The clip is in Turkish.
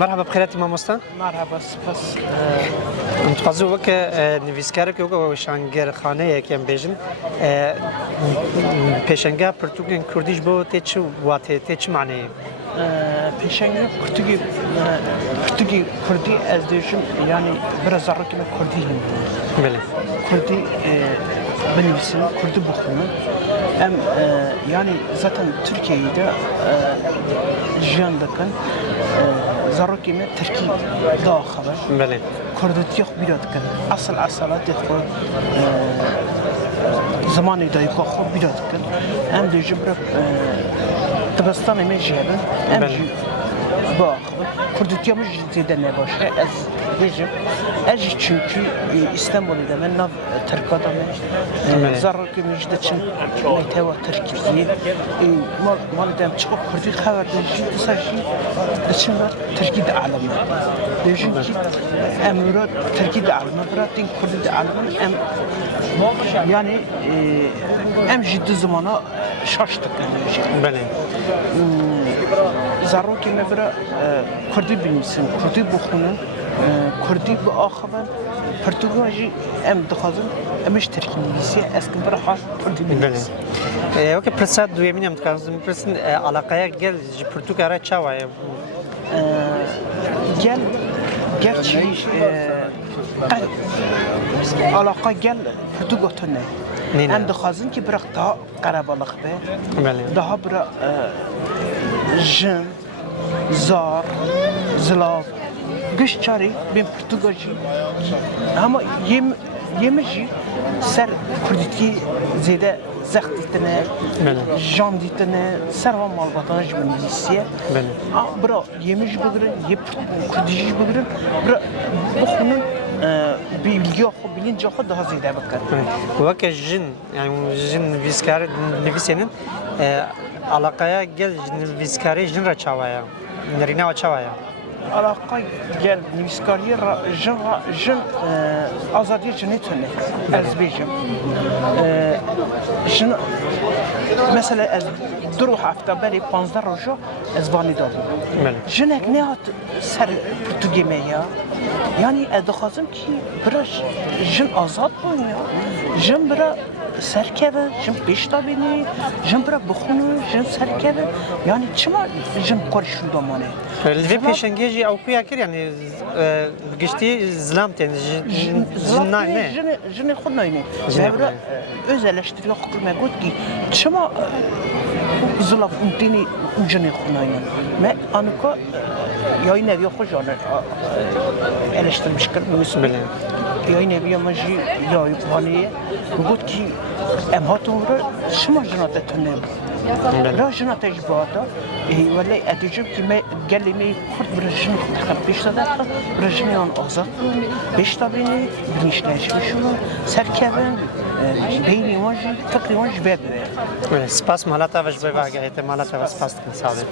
مرحبا بخير إمام مستان. مرحبا سپاس. متقاضي وك نویسکار که وک شانگر خانه که بیشتر پیشنگاه پرتغال کردیش بود تیچ واته تیچ معنی؟ پیشنگاه پرتغال کردی از دیشم یعنی برای زارکی من کردی هم. بله. کردی بنویسیم کردی بخونم. یعنی zaten Türkiye'de jiyandakın زارکی من ترکی داغ خبر. بله. کردی خو بیاد کن. اصالت خود زمانی دایی که خو بیاد کن. دیجی برای دبستان میجیبن. دیجی باغ. کردی هم جدیده نباشه از دیجی. çünkü İstanbul'da ben nav Türkiye'de ben zararki mecde için meyteva Türkiye maldan çıkıp Kürdi haberden ciddi saçı için var Türkiye'de alımı. Diyeceğim ki emrad Türkiye'de alımı bıraktın Kürdi'de alımı yani ciddi zamana şaştık yani. Bale. zararki mebra Kürdi bilmişsin Kürdi buxunun کردی با آخران پرتغالی دخازن امش ترکی میگیسی اسکن برای حال کردی میگیس. اوکی پرسات دویمینی متکارم پرسن علاقه گل جی پرتغال چاویه؟ گرچه علاقه گل پرتغال تونه. دخازن که برای تا قربالخ به. daha برای جن زار زلاف Kış çare ben Portegalci ama yemeci ser Kürdi zede zakt ditene jam ditene serva malbatanaj benisiye bra yemeci bugün Kürdici bugün bra bu konunun bilgi oku bilinci oku daha zede bakar. Vaka jin yani jin viskar nevisenin alakaya gel viskari jin raçavaya nerina çavaya. علاقه گل نویسکاری جن آزادی جنیتونه از بیشم جن مثلا از دو هفته بری 15 روزه از وانی دادم جنک نه سر پرتغالیه yani ادخازم کی برای جن آزاد بودیم جن برای سرکه جن بیشتر بینی جن برای بخونه جن سرکه yani چما جن کارشون دامانه الفي بيشنجي او كويا كير يعني قشتي زلامتين جن خود ناینه زبر özeleştiriyor hükümet gut ki çama zılaf untini jeni خود ناینه me anko yayın evi hocanı eleştirmiş kırmızı yayın evi amacı yayıp hani gut ki emhaturu şuma cennet tane لا جنات إجبارات ولا أتجيب كم قال لي خد برجني خد بيشتغل برجني عن أغزر بيشتغلني بنيشلاش بشون سركبن بيني واجي فكري واجي بابه سپاس مالات واج بباغه احتمالات سپاس کنساده